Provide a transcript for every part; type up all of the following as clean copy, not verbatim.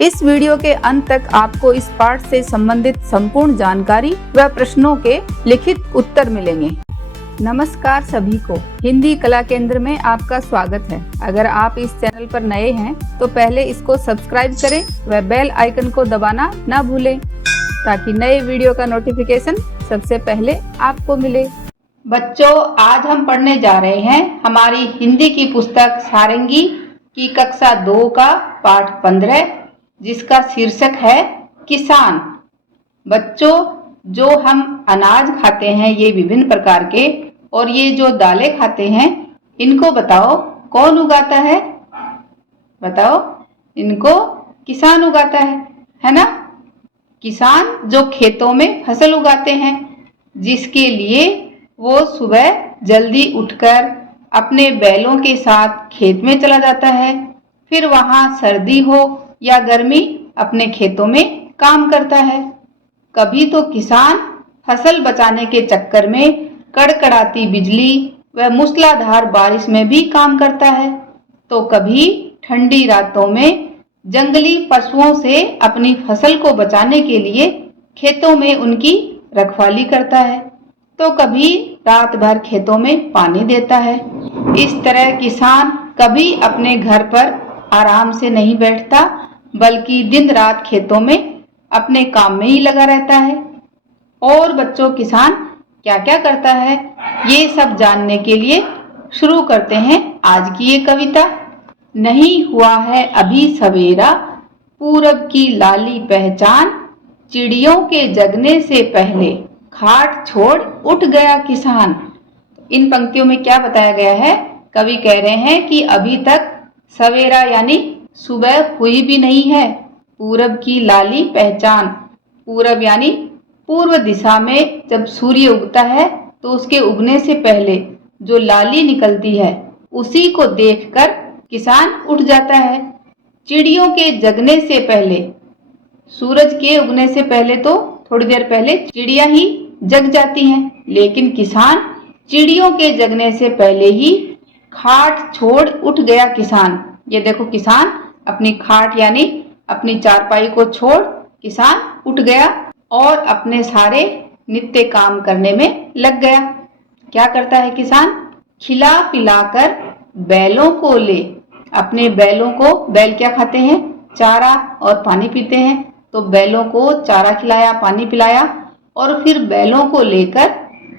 इस वीडियो के अंत तक आपको इस पाठ से संबंधित संपूर्ण जानकारी व प्रश्नों के लिखित उत्तर मिलेंगे। नमस्कार सभी को, हिंदी कला केंद्र में आपका स्वागत है। अगर आप इस चैनल पर नए हैं तो पहले इसको सब्सक्राइब करें व बेल आइकन को दबाना ना भूलें ताकि नए वीडियो का नोटिफिकेशन सबसे पहले आपको मिले। बच्चों, आज हम पढ़ने जा रहे हैं हमारी हिंदी की पुस्तक सारंगी की कक्षा 2 का पाठ 15, जिसका शीर्षक है किसान। बच्चों, जो हम अनाज खाते हैं ये विभिन्न प्रकार के, और ये जो दालें खाते हैं इनको बताओ कौन उगाता है? बताओ, इनको किसान उगाता है ना? किसान जो खेतों में फसल उगाते हैं, जिसके लिए वो सुबह जल्दी उठकर अपने बैलों के साथ खेत में चला जाता है, फिर वहां सर्दी हो या गर्मी अपने खेतों में काम करता है। कभी तो किसान फसल बचाने के चक्कर में कड़कड़ाती बिजली व मूसलाधार बारिश में भी काम करता है, तो कभी ठंडी रातों में जंगली पशुओं से अपनी फसल को बचाने के लिए खेतों में उनकी रखवाली करता है, तो कभी रात भर खेतों में पानी देता है। इस तरह किसान कभी अपने घर पर आराम से नहीं बैठता, बल्कि दिन रात खेतों में अपने काम में ही लगा रहता है। और बच्चों, किसान क्या क्या करता है ये सब जानने के लिए शुरू करते हैं आज की ये कविता। नहीं हुआ है अभी सवेरा, पूरब की लाली पहचान, चिड़ियों के जगने से पहले खाट छोड़ उठ गया किसान। इन पंक्तियों में क्या बताया गया है? कवि कह रहे हैं कि अभी तक सवेरा यानी सुबह हुई भी नहीं है। पूरब की लाली पहचान, पूरब यानी पूर्व दिशा में जब सूर्य उगता है तो उसके उगने से पहले जो लाली निकलती है उसी को देखकर किसान उठ जाता है। चिड़ियों के जगने से पहले, सूरज के उगने से पहले तो थोड़ी देर पहले चिड़िया ही जग जाती हैं, लेकिन किसान चिड़ियों के जगने से पहले ही खाट छोड़ उठ गया किसान। ये देखो, किसान अपनी खाट यानी अपनी चारपाई को छोड़ किसान उठ गया और अपने सारे नित्य काम करने में लग गया। क्या करता है किसान? खिला पिलाकर बैलों को ले, अपने बैलों को, बैल क्या खाते हैं? चारा और पानी पीते हैं, तो बैलों को चारा खिलाया, पानी पिलाया और फिर बैलों को लेकर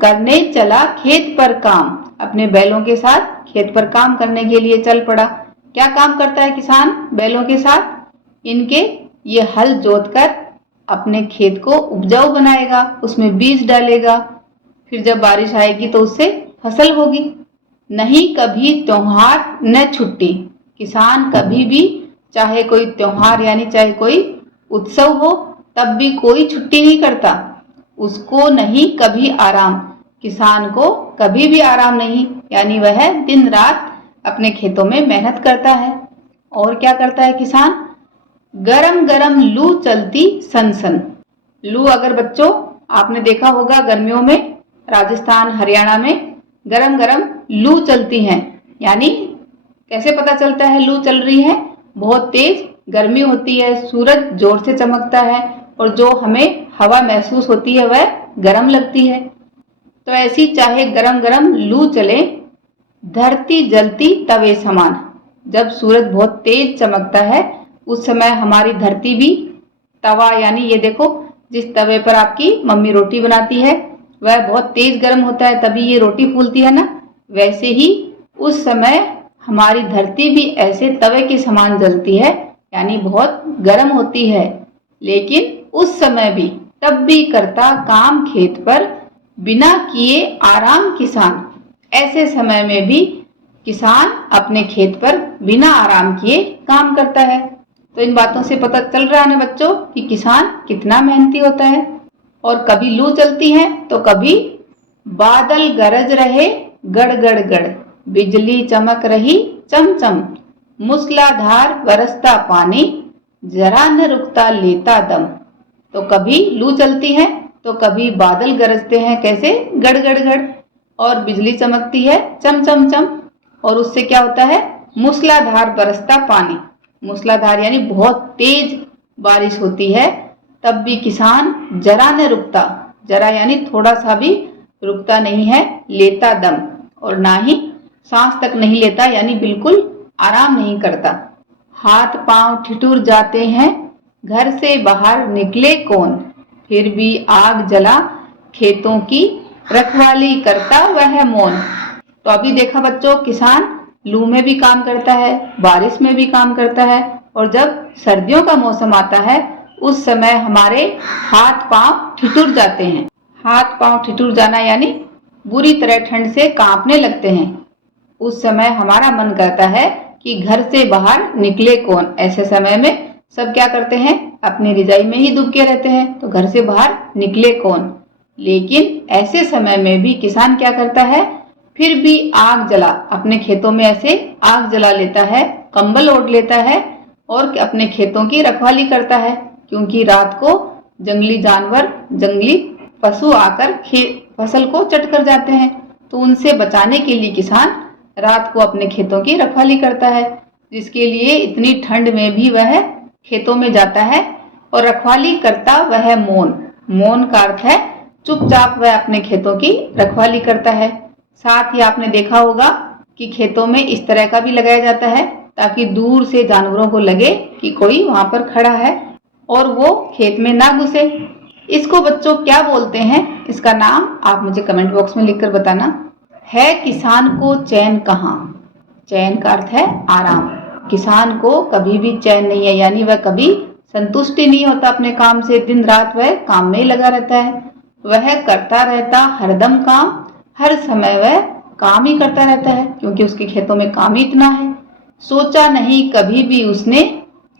करने चला खेत पर काम। अपने बैलों के साथ खेत पर काम करने के लिए चल पड़ा। क्या काम करता है किसान बैलों के साथ? इनके ये हल जोतकर अपने खेत को उपजाऊ बनाएगा, उसमें बीज डालेगा, फिर जब बारिश आएगी तो उससे फसल होगी। नहीं कभी त्योहार न छुट्टी, किसान कभी भी चाहे कोई त्योहार यानी चाहे कोई उत्सव हो तब भी कोई छुट्टी नहीं करता। उसको नहीं कभी आराम, किसान को कभी भी आराम नहीं, यानी वह दिन रात अपने खेतों में मेहनत करता है। और क्या करता है किसान? गरम गरम लू चलती सनसन। लू, अगर बच्चों आपने देखा होगा गर्मियों में राजस्थान हरियाणा में गरम गरम लू चलती हैं, यानी कैसे पता चलता है लू चल रही है? बहुत तेज गर्मी होती है, सूरज जोर से चमकता है और जो हमें हवा महसूस होती है वह गर्म लगती है। तो ऐसी चाहे गरम गरम लू चले, धरती जलती तवे समान। जब सूरज बहुत तेज चमकता है उस समय हमारी धरती भी तवा, यानी ये देखो जिस तवे पर आपकी मम्मी रोटी बनाती है वह बहुत तेज गर्म होता है, तभी ये रोटी फूलती है ना। वैसे ही उस समय हमारी धरती भी ऐसे तवे के समान जलती है, यानी बहुत गर्म होती है। लेकिन उस समय भी तब भी करता काम खेत पर, बिना किए आराम किसान। ऐसे समय में भी किसान अपने खेत पर बिना आराम किए काम करता है। तो इन बातों से पता चल रहा है ना बच्चों कि किसान कितना मेहनती होता है। और कभी लू चलती है तो कभी बादल गरज रहे गड़ गड़ गड़, बिजली चमक रही चमचम, मूसलाधार बरसता पानी, जरा न रुकता लेता दम। तो कभी लू चलती है तो कभी बादल गरजते हैं, कैसे? गड़ गड़ गड़, और बिजली चमकती है चम चम चम, और उससे क्या होता है? मूसलाधार बरसता पानी। मूसलाधार यानी बहुत तेज बारिश होती है, तब भी किसान जरा न रुकता, जरा यानी थोड़ा सा भी रुकता नहीं है, लेता दम, और ना ही सांस तक नहीं लेता यानी बिल्कुल आराम नहीं करता। हाथ पांव ठिठुर जाते हैं, घर से बाहर निकले कौन, फिर भी आग जला खेतों की रखवाली करता वह मौन। तो अभी देखा बच्चों, किसान लू में भी काम करता है, बारिश में भी काम करता है, और जब सर्दियों का मौसम आता है उस समय हमारे हाथ पांव ठिठुर जाते हैं। हाथ पांव ठिठुर जाना यानी बुरी तरह ठंड से कांपने लगते हैं। उस समय हमारा मन करता है कि घर से बाहर निकले कौन। ऐसे समय में सब क्या करते हैं, अपनी रजाई में ही दुबके रहते हैं, तो घर से बाहर निकले कौन। लेकिन ऐसे समय में भी किसान क्या करता है, फिर भी आग जला, अपने खेतों में ऐसे आग जला लेता है, कंबल ओढ़ लेता है और अपने खेतों की रखवाली करता है, क्योंकि रात को जंगली जानवर, जंगली पशु आकर फसल को चट कर जाते हैं। तो उनसे बचाने के लिए किसान रात को अपने खेतों की रखवाली करता है, जिसके लिए इतनी ठंड में भी वह खेतों में जाता है और रखवाली करता वह मौन। मौन का अर्थ है चुपचाप वह अपने खेतों की रखवाली करता है। साथ ही आपने देखा होगा कि खेतों में इस तरह का भी लगाया जाता है ताकि दूर से जानवरों को लगे कि कोई वहां पर खड़ा है और वो खेत में ना घुसे। इसको बच्चों क्या बोलते हैं, इसका नाम आप मुझे कमेंट बॉक्स में लिखकर बताना। है किसान को चैन कहाँ, चैन का अर्थ है आराम। किसान को कभी भी चैन नहीं है, यानी वह कभी संतुष्टि नहीं होता अपने काम से, दिन रात वह काम में ही लगा रहता है। वह करता रहता हरदम काम, हर समय वह काम ही करता रहता है, क्योंकि उसके खेतों में काम ही इतना है। सोचा नहीं कभी भी उसने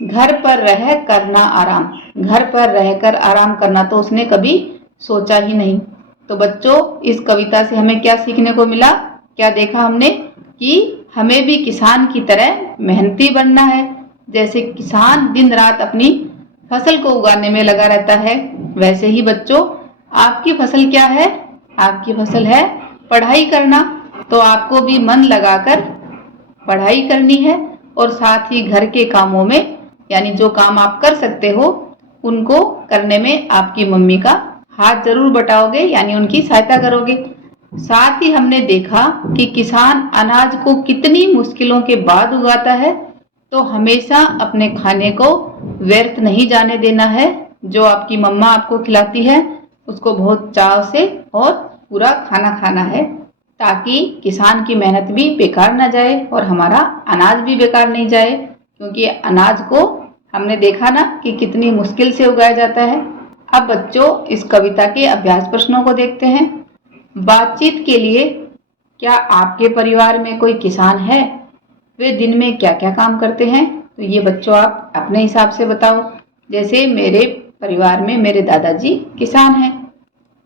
घर पर रह करना आराम, घर पर रहकर आराम करना तो उसने कभी सोचा ही नहीं। तो बच्चों, इस कविता से हमें क्या सीखने को मिला, क्या देखा हमने कि हमें भी किसान की तरह मेहनती बनना है। जैसे किसान दिन रात अपनी फसल को उगाने में लगा रहता है, वैसे ही बच्चों आपकी फसल क्या है, आपकी फसल है पढ़ाई करना। तो आपको भी मन लगाकर पढ़ाई करनी है और साथ ही घर के कामों में, यानी जो काम आप कर सकते हो उनको करने में आपकी मम्मी का हाथ जरूर बटाओगे, यानी उनकी सहायता करोगे। साथ ही हमने देखा कि किसान अनाज को कितनी मुश्किलों के बाद उगाता है, तो हमेशा अपने खाने को व्यर्थ नहीं जाने देना है। जो आपकी मम्मा आपको खिलाती है उसको बहुत चाव से और पूरा खाना खाना है, ताकि किसान की मेहनत भी बेकार न जाए और हमारा अनाज भी बेकार नहीं जाए, क्योंकि अनाज को हमने देखा ना कि कितनी मुश्किल से उगाया जाता है। अब बच्चों, इस कविता के अभ्यास प्रश्नों को देखते हैं। बातचीत के लिए, क्या आपके परिवार में कोई किसान है? वे दिन में क्या क्या काम करते हैं? तो ये बच्चों आप अपने हिसाब से बताओ। जैसे मेरे परिवार में मेरे दादाजी किसान हैं,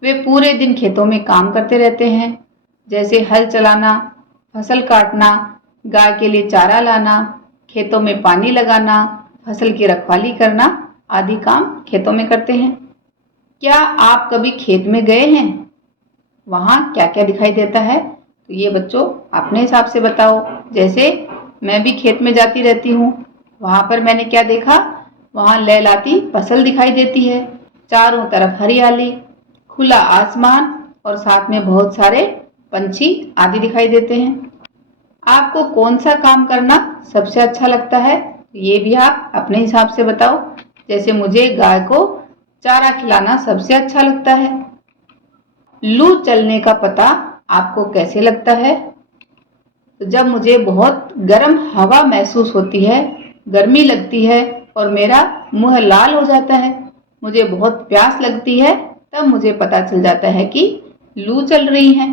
वे पूरे दिन खेतों में काम करते रहते हैं, जैसे हल चलाना, फसल काटना, गाय के लिए चारा लाना, खेतों में पानी लगाना, फसल की रखवाली करना आदि काम खेतों में करते हैं। क्या आप कभी खेत में गए हैं? वहाँ क्या क्या दिखाई देता है? तो ये बच्चों अपने हिसाब से बताओ। जैसे मैं भी खेत में जाती रहती हूँ, वहाँ पर मैंने क्या देखा, वहाँ लहलहाती फसल दिखाई देती है, चारों तरफ हरियाली, खुला आसमान और साथ में बहुत सारे पंछी आदि दिखाई देते हैं। आपको कौन सा काम करना सबसे अच्छा लगता है? ये भी आप अपने हिसाब से बताओ। जैसे मुझे गाय को चारा खिलाना सबसे अच्छा लगता है। लू चलने का पता आपको कैसे लगता है? तो जब मुझे बहुत गर्म हवा महसूस होती है, गर्मी लगती है और मेरा मुंह लाल हो जाता है, मुझे बहुत प्यास लगती है, तब मुझे पता चल जाता है कि लू चल रही है।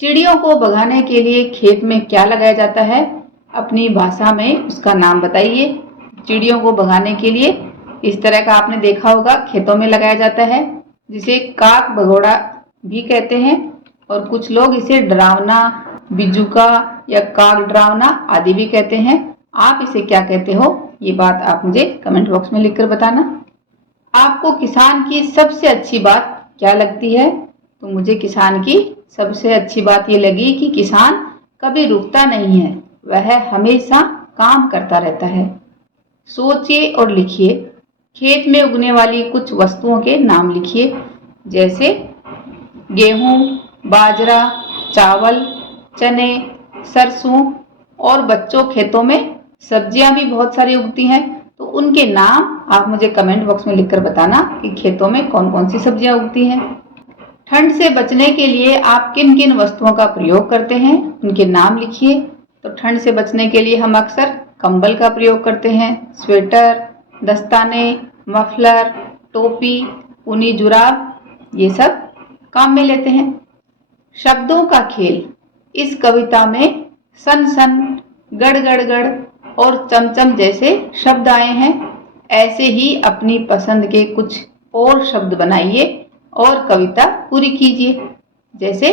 चिड़ियों को भगाने के लिए खेत में क्या लगाया जाता है? अपनी भाषा में उसका नाम बताइए। चिड़ियों को भगाने के लिए इस तरह का आपने देखा होगा खेतों में लगाया जाता है, जिसे काक भगोड़ा भी कहते हैं, और कुछ लोग इसे डरावना, बिजुका या काक डरावना आदि भी कहते हैं। आप इसे क्या कहते हो, ये बात आप मुझे कमेंट बॉक्स में लिखकर बताना। आपको किसान की सबसे अच्छी बात क्या लगती है? तो मुझे किसान की सबसे अच्छी बात ये लगी कि किसान कभी रुकता नहीं है, वह हमेशा काम करता रहता है। सोचिए और लिखिए। खेत में उगने वाली कुछ वस्तुओं के नाम लिखिए, जैसे गेहूं, बाजरा, चावल, चने, सरसों। और बच्चों, खेतों में सब्जियां भी बहुत सारी उगती हैं, तो उनके नाम आप मुझे कमेंट बॉक्स में लिखकर बताना कि खेतों में कौन कौन सी सब्जियां उगती हैं। ठंड से बचने के लिए आप किन किन वस्तुओं का प्रयोग करते हैं, उनके नाम लिखिए। तो ठंड से बचने के लिए हम अक्सर कंबल का प्रयोग करते हैं, स्वेटर, दस्ताने, मफलर, टोपी, ऊनी जुराब, ये सब काम में लेते हैं। शब्दों का खेल। इस कविता में सन सन, गड़ गड़ गड़ और चमचम जैसे शब्द आए हैं। ऐसे ही अपनी पसंद के कुछ और शब्द बनाइए और कविता पूरी कीजिए। जैसे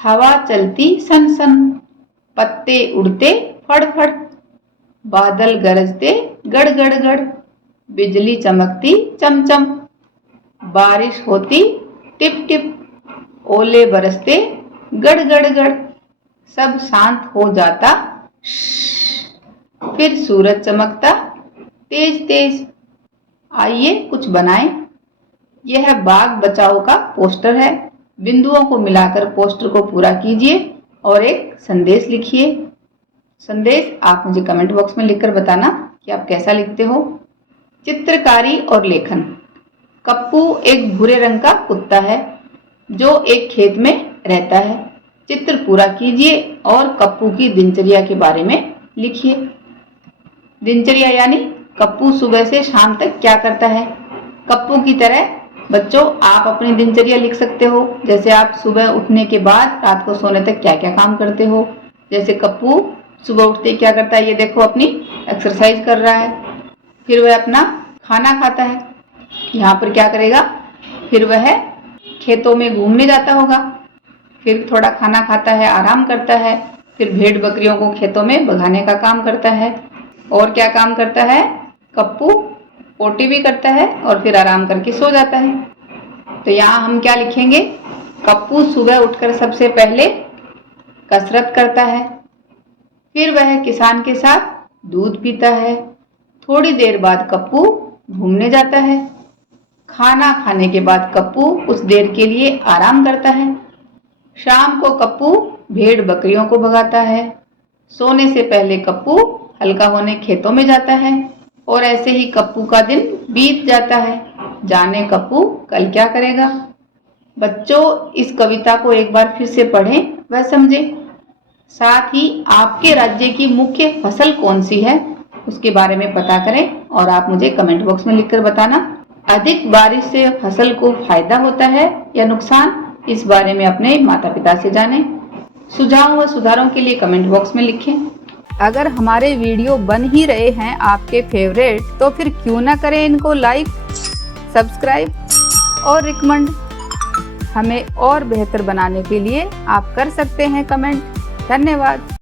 हवा चलती सन सन, पत्ते उड़ते फड़ फड़, बादल गरजते गड़ गड़ गड़, बिजली चमकती चमचम, बारिश होती टिप टिप, ओले बरसते गड़ गड़ गड़, सब शांत हो जाता फिर सूरज चमकता तेज तेज। आइए कुछ बनाएं। यह बाघ बचाओ का पोस्टर है। बिंदुओं को मिलाकर पोस्टर को पूरा कीजिए और एक संदेश लिखिए। संदेश आप मुझे कमेंट बॉक्स में लिखकर बताना कि आप कैसा लिखते हो। चित्रकारी और लेखन। कप्पू एक भूरे रंग का कुत्ता है जो एक खेत में रहता है। चित्र पूरा कीजिए और कप्पू की दिनचर्या के बारे में लिखिए। दिनचर्या यानी कप्पू सुबह से शाम तक क्या करता है। कप्पू की तरह बच्चों आप अपनी दिनचर्या लिख सकते हो, जैसे आप सुबह उठने के बाद रात को सोने तक क्या क्या काम करते हो। जैसे कप्पू सुबह उठते क्या करता है, ये देखो अपनी एक्सरसाइज कर रहा है, फिर वह अपना खाना खाता है, यहाँ पर क्या करेगा, फिर वह खेतों में घूमने जाता होगा, फिर थोड़ा खाना खाता है, आराम करता है, फिर भेड़ बकरियों को खेतों में बगाने का काम करता है। और क्या काम करता है, कप्पू पोटी भी करता है और फिर आराम करके सो जाता है। तो यहाँ हम क्या लिखेंगे, कप्पू सुबह उठकर सबसे पहले कसरत करता है, फिर वह किसान के साथ दूध पीता है, थोड़ी देर बाद कप्पू घूमने जाता है, खाना खाने के बाद कप्पू कुछ देर के लिए आराम करता है, शाम को कप्पू भेड़ बकरियों को भगाता है, सोने से पहले कप्पू हल्का होने खेतों में जाता है। और ऐसे ही कप्पू का दिन बीत जाता है। जाने कप्पू कल क्या करेगा। बच्चों इस कविता को एक बार फिर से पढ़ें व समझें। साथ ही आपके राज्य की मुख्य फसल कौन सी है उसके बारे में पता करें और आप मुझे कमेंट बॉक्स में लिखकर बताना। अधिक बारिश से फसल को फायदा होता है या नुकसान, इस बारे में अपने माता पिता से जानें। सुझाव व सुधारों के लिए कमेंट बॉक्स में लिखें। अगर हमारे वीडियो बन ही रहे हैं आपके फेवरेट, तो फिर क्यों ना करें इनको लाइक, सब्सक्राइब और रिकमेंड। हमें और बेहतर बनाने के लिए आप कर सकते हैं कमेंट। धन्यवाद।